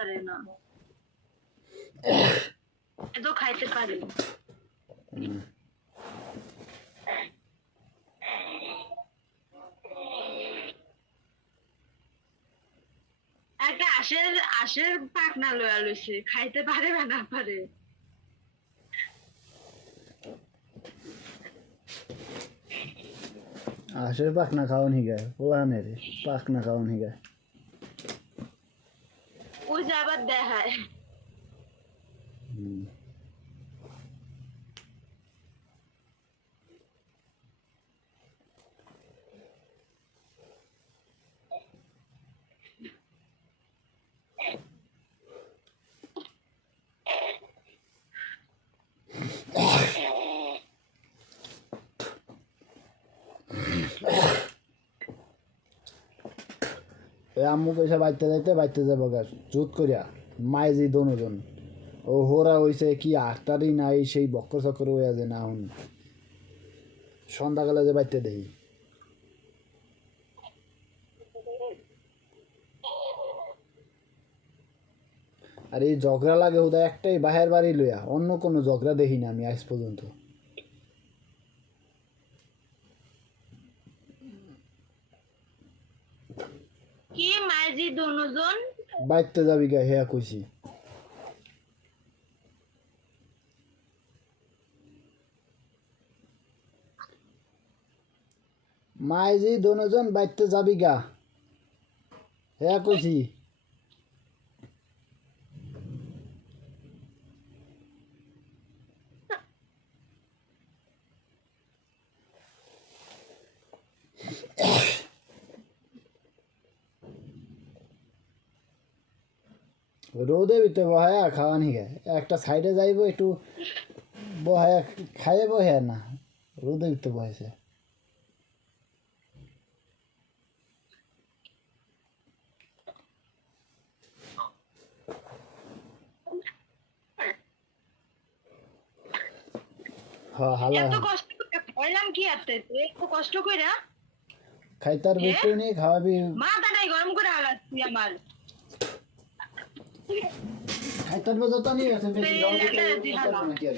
পারে না, এত খাইতে পারে। একটা আশের পাকনা লয়া লইছে, খাইতে পারে বা না পারে। আশের পাখনা খাওয়ান হিগায় পোলানের পাখনা খাওয়ান হিগায় ওই যে আবার দেখায়। আম্মু পয়সা বাইতে যাবো গাছ জুত করিয়া মায়ে যে দনোজন ও হোরা হইছে কি আটটারই নাই সেই বক্কর চক্কর হইয়া যে না হুন সন্ধ্যাকালে যে বাইতে দেখি আর এই ঝগড়া লাগে ওদের একটাই বাহের বাড়ি লইয়া অন্য কোনো ঝগড়া দেখি না আমি আজ পর্যন্ত কি মাঝি দুজন বাইতে যাবি গা হেয়া কইছি মাইজি দুজন বাইতে যাবি গা হেয়া কইছি রোদে ভিতরে বহায়া খাওয়া নি গায় একটা সাইডে যাইব একটু বহায়া খাইয়ে বহে না রোদে ভিতরে বহেছে হালা এত কষ্ট করে খাইলাম কি আতে এত কষ্ট কইরা খাইতার ভিতরে নেই খাওয়াবি মাথা নাই গরম করে হালাচ্ছি আমার খাইতার মজা তো নিয়ে গেছে বেশি এই রোদে একটা ভিতরে দিহালা। নাকি আর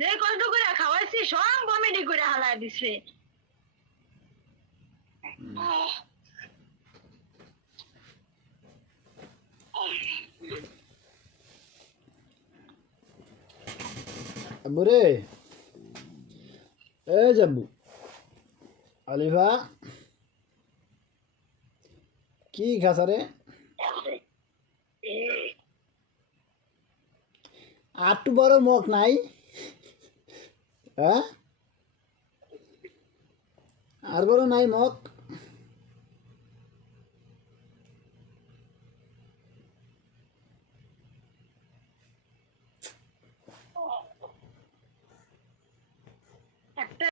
যে কষ্ট করে খাওয়াইছি সব কমেডি করে হালাই দিছে বুড়ে এ যাবু আলিফা কি খাসারে আটটু বড় মুখ নাই হ্যাঁ আর বড় নাই মুখ